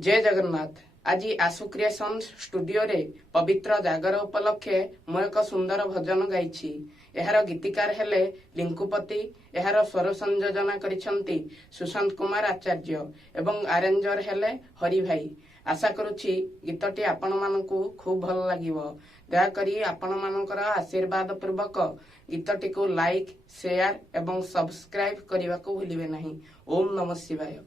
जय जगन्नाथ। आज आशु creation studio रे पवित्र जागर उपलक्षे मु एक सुंदर भजन गाइछि। एहार गीतिकार हेले लिंकुपति, एहार स्वर संयोजन करिसंती सुशांत कुमार आचार्य एवं आरेंजर हेले हरि भाई। आशा करुछि गीतटी आपण मानकु खूब भल लागिवो। दया करी आपण मानकर आशीर्वाद पूर्वक गीतटी को लाइक, शेयर एवं सब्सक्राइब करने को भूलिबे नहीं। ओम नमः शिवाय।